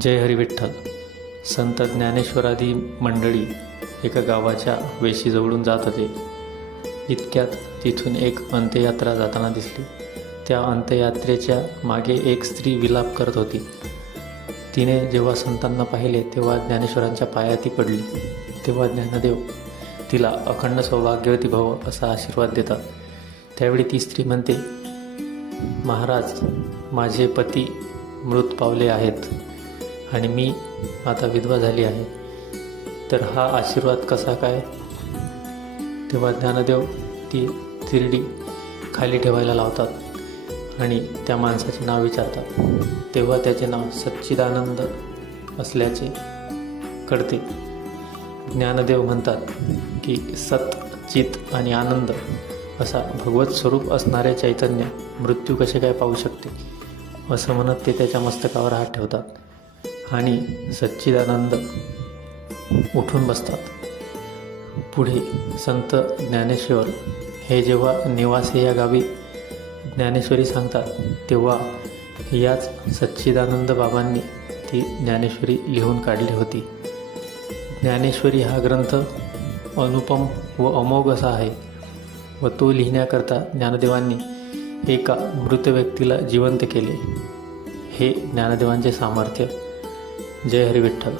जय हरी विठ्ठल. संत ज्ञानेश्वरादी मंडळी एका गावाच्या वेशीजवळून जात होते. इतक्यात तिथून एक अंत्ययात्रा जाताना दिसली. त्या अंत्ययात्रेच्या मागे एक स्त्री विलाप करत होती. तिने जेव्हा संतांना पाहिले तेव्हा ज्ञानेश्वरांच्या पायाती पडली. तेव्हा ज्ञानदेव तिला अखंड सौभाग्यवती भव असा आशीर्वाद देतात. त्यावेळी ती स्त्री म्हणते, महाराज, माझे पती मृत पावले आहेत आणि मी आता विधवा झाली आहे, तर हा आशीर्वाद कसा काय? तेव्हा ज्ञानदेव ती तिरडी खाली ठेवायला लावतात आणि त्या माणसाचे नाव विचारतात. तेव्हा त्याचे नाव सच्चिदानंद असल्याचे कळते. ज्ञानदेव म्हणतात की सत, चित आणि आनंद असा भगवत स्वरूप असणारे चैतन्य मृत्यू कसे काय पाहू शकते, असं म्हणत ते त्याच्या मस्तकावर हात ठेवतात आणि सच्चिदानंद उठून बसतात. पुढे संत ज्ञानेश्वर हे जेव्हा निवासी या गावी ज्ञानेश्वरी सांगतात, तेव्हा याच सच्चिदानंद बाबांनी ती ज्ञानेश्वरी लिहून काढली होती. ज्ञानेश्वरी हा ग्रंथ अनुपम व अमोघ असा आहे व तो लिहिण्याकरता ज्ञानदेवांनी एका मृत व्यक्तीला जिवंत केले. हे ज्ञानदेवांचे सामर्थ्य. जय हरी विठ्ठल.